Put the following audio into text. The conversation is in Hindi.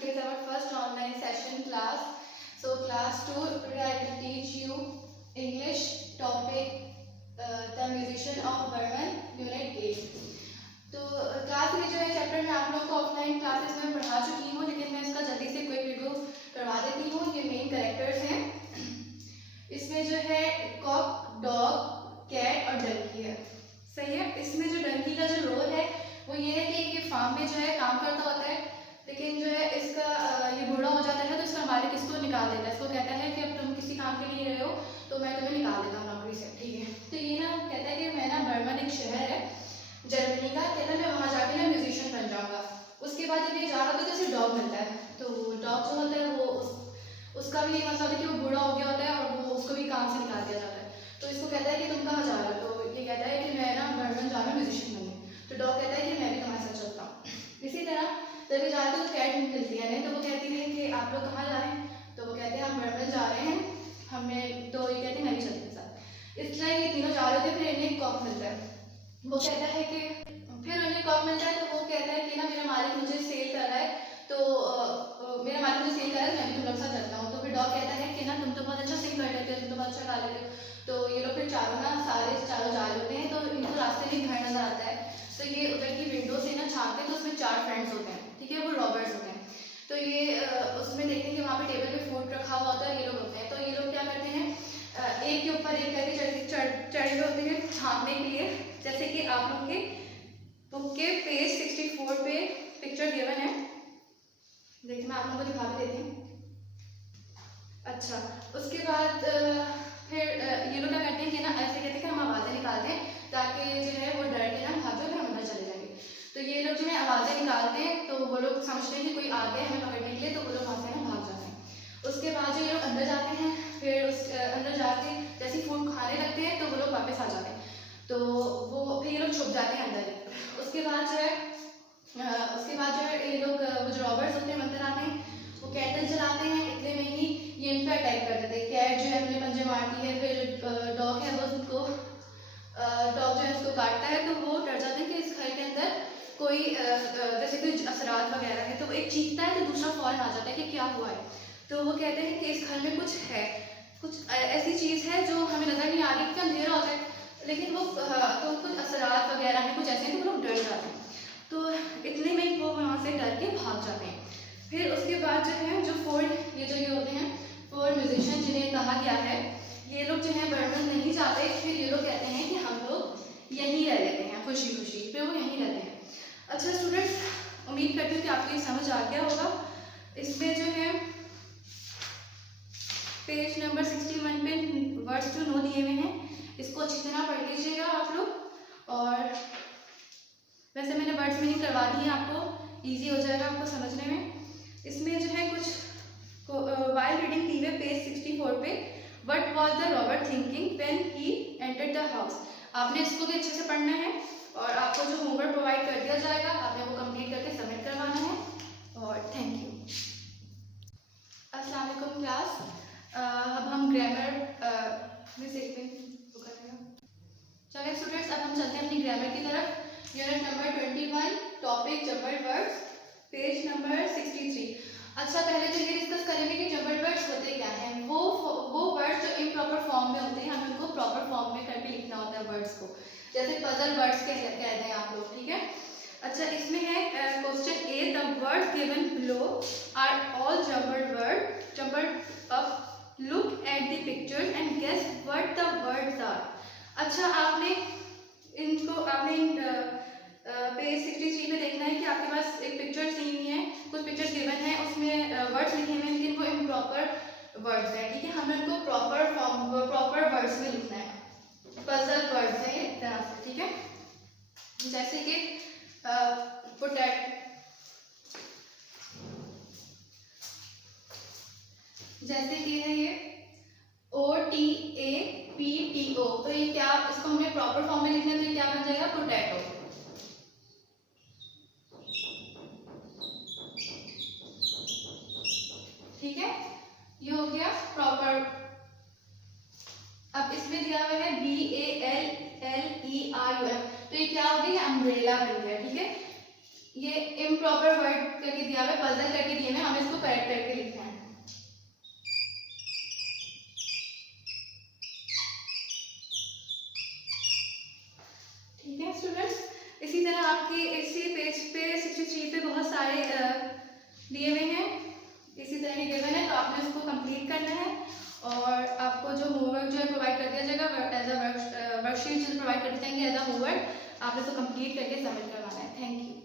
Today is our first online session class. So class 2, today I will teach you English topic The Musician of Burman Unit 8. तो क्लास में जो है चैप्टर में आप लोग को ऑफलाइन क्लासेस में पढ़ा चुकी हूँ, लेकिन मैं इसका जल्दी से क्विक रिव्यू करवा देती हूँ। ये मेन कैरेक्टर्स हैं। इसमें जो है कॉक, डॉग, कैट और डंकी है। सही है। इसमें जो डंकी का जो रोल है वो ये है कि ये फार्म में जो है काम करता होता है, लेकिन जो है इसका ये बूढ़ा हो जाता है तो इसका मालिक इसको निकाल देता है। इसको कहता है कि अब तुम किसी काम के लिए रहे हो तो मैं तुम्हें निकाल देता हूँ नौकरी से। ठीक है। तो ये ना कहता है कि मैं ना बर्मन एक शहर है जर्मनी का, कहता है मैं वहाँ जाके ना म्यूजिशियन बन जाऊँगा। उसके बाद जब ये जा रहा था तो इसे डॉग मिलता है। तो डॉग जो होता है वो उसका भी ये मतलब है कि वो बूढ़ा हो गया होता है और वो उसको भी काम से निकाल दिया जाता है। तो इसको कहता है कि तुम कहाँ जा रहे हो? तो ये कहता है कि मैं ना बर्मन जा रहा हूँ म्यूजिशियन बनने। तो डॉग कहता है कि मैं भी तुम्हारे साथ चलता हूँ। इसी तरह जब ये जाते तो कैट मिलती है नहीं, तो वो कहती है कि आप लोग कहाँ जा रहे हैं? तो वो कहते हैं हम बर्मन जा रहे हैं। हमें तो ये कहते हैं मैं भी चलती हूँ साथ। इसलिए ये तीनों जा रहे थे। फिर इन्हें एक कॉक मिलता है। वो कहता है कि फिर उन्हें कॉक मिलता है तो वो कहता है कि ना मेरा मालिक मुझे सेल कर रहा है, तो मेरा मालिक मुझे सेल कर रहा है, मैं भी तुम लोग साथ चलता हूँ। तो फिर डॉग कहता है कि ना तुम तो बहुत अच्छा सिंग कर लेते हो, तुम तो बहुत अच्छा गा लेते हो। तो ये लोग फिर चारों ना चारों जा रहे होते हैं। तो इनको रास्ते में घर नजर आता है। तो ये उधर की विंडो से ना झाँकते हैं तो उसमें 4 फ्रेंड्स होते हैं। ठीक है। वो रॉबर्ट्स होते हैं। तो ये उसमें देखते हैं कि वहाँ पे टेबल पे फूड रखा हुआ होता है। ये लोग होते हैं। तो ये लोग क्या करते हैं, एक के ऊपर एक करके चढ़े हुए होते हैं झाँकने के लिए। जैसे कि आप लोग के बुक के पेज 64 पे पिक्चर गिवन है। देखिए मैं आप लोगों को दिखा भी देती हूँ। अच्छा, उसके बाद फिर ये लोग क्या करते हैं कि ना ऐसे कहते हैं कि हम आवाज़ें निकालते हैं ताकि जो है वो डर के ना भाग जाए, हम अंदर चले जाएंगे। तो ये लोग जो है आवाज़ें निकालते हैं तो वो लोग समझते हैं कि कोई आ गया हमें पकड़ने के लिए, तो वो लोग वहाँ से ना भाग जाते हैं। उसके बाद जो ये लोग अंदर जाते हैं, फिर उस अंदर जाके जैसे फूड खाने लगते हैं तो वो लोग वापस आ जाते हैं। तो वो फिर ये लोग छुप जाते हैं अंदर। उसके बाद जो है ये लोग वो जो रॉबर्ट्स होते हैं अंदर आते हैं, वो कैटल जलाते हैं। इतने में ही ये इन पर अटैक कर देते हैं। कैट जो है अपने पंजे मारती है, फिर डॉग है वो उसको डॉग जो है उसको काटता है। तो वो डर जाते हैं कि इस घर के अंदर कोई जैसे कोई असरात वगैरह है। तो वो एक चीखता है तो दूसरा फौरन आ जाता है कि क्या हुआ है। तो वो कहते हैं कि इस घर में कुछ है, कुछ ऐसी चीज़ है जो हमें नज़र नहीं आ रही क्योंकि अंधेरा होता है, लेकिन वो तो कुछ असरात वगैरह हैं, कुछ ऐसे हैं। तो वो लोग डर जाते हैं। तो इतने में वो वहाँ से डर के भाग जाते हैं। फिर उसके बाद जो है जो ये होते हैं 4 म्यूजिशियन जिन्हें कहा गया है, ये लोग जो है बर्मन नहीं जाते। फिर ये लोग कहते हैं कि हम लोग यहीं रह लेते हैं खुशी खुशी। फिर वो यहीं रहते हैं। अच्छा स्टूडेंट्स, उम्मीद करती हूँ कि आपको ये समझ आ गया होगा। इसमें जो है पेज नंबर 61 पे वर्ड्स टू नो दिए हुए हैं। इसको अच्छी तरह पढ़ लीजिएगा आप लोग। और वैसे मैंने वर्ड्स मीनिंग करवा दी है, आपको इजी हो जाएगा आपको समझने में। इसमें जो है कुछ वाइल रीडिंग दी है पेज 64 पे, what was the Robert thinking when he entered the house. आपने इसको भी अच्छे से पढ़ना है और आपको जो होमवर्क प्रोवाइड कर दिया जाएगा आपने वो कंप्लीट करके सबमिट करवाना है। और थैंक यू। अस्सलाम वालेकुम क्लास। अब हम ग्रामर में सीखते हैं। चलिए स्टूडेंट्स, अब हम चलते हैं अपनी ग्रामर की तरफ। Unit number 21, topic jumbled words, page number 63। अच्छा, पहले तो ये डिस्कस करेंगे कि जबर्ड वर्ड्स होते क्या हैं। वो वर्ड्स जो इम्प्रॉपर फॉर्म में होते हैं, हमें उनको प्रॉपर फॉर्म में करके लिखना होता है वर्ड्स को। जैसे पजल वर्ड्स कहते हैं आप लोग। ठीक है। अच्छा, इसमें है question A, the words given below are all jumbled word. Jumbled up, look at the pictures and guess what the words are. अच्छा, आपने पेज 63 में देखना है कि आपके पास एक पिक्चर दी हुई है, कुछ पिक्चर्स गिवन है, उसमें वर्ड्स लिखे हुए हैं लेकिन वो इम्प्रॉपर वर्ड्स हैं। ठीक है। हमें उनको प्रॉपर वर्ड्स में लिखना है। पजल वर्ड्स हैं ये इस तरह से। ठीक है। जैसे कि जैसे कि है ये OTAPTO। तो ये क्या, इसको हमने प्रॉपर फॉर्म में लिखना है तो ये क्या बन जाएगा, पोटैटो। ठीक है, ये हो गया प्रॉपर। अब इसमें दिया हुआ है BALLERUM, तो ये क्या हो गया, ये अम्ब्रेला बन गया। ठीक है। ये इम्प्रॉपर वर्ड करके दिया हुआ है, पजल करके दिए हैं, हमें आपके इसी पेज पे 63 पे बहुत सारे दिए हुए हैं, इसी तरह के गिवन है, तो आपने उसको कंप्लीट करना है और आपको जो होमवर्क जो है प्रोवाइड कर दिया जाएगा एज अ वर्कशीट जो प्रोवाइड कर दी जाएंगे एज अ होमवर्क, आपने उसको कंप्लीट करके सबमिट करवाना है। Thank you.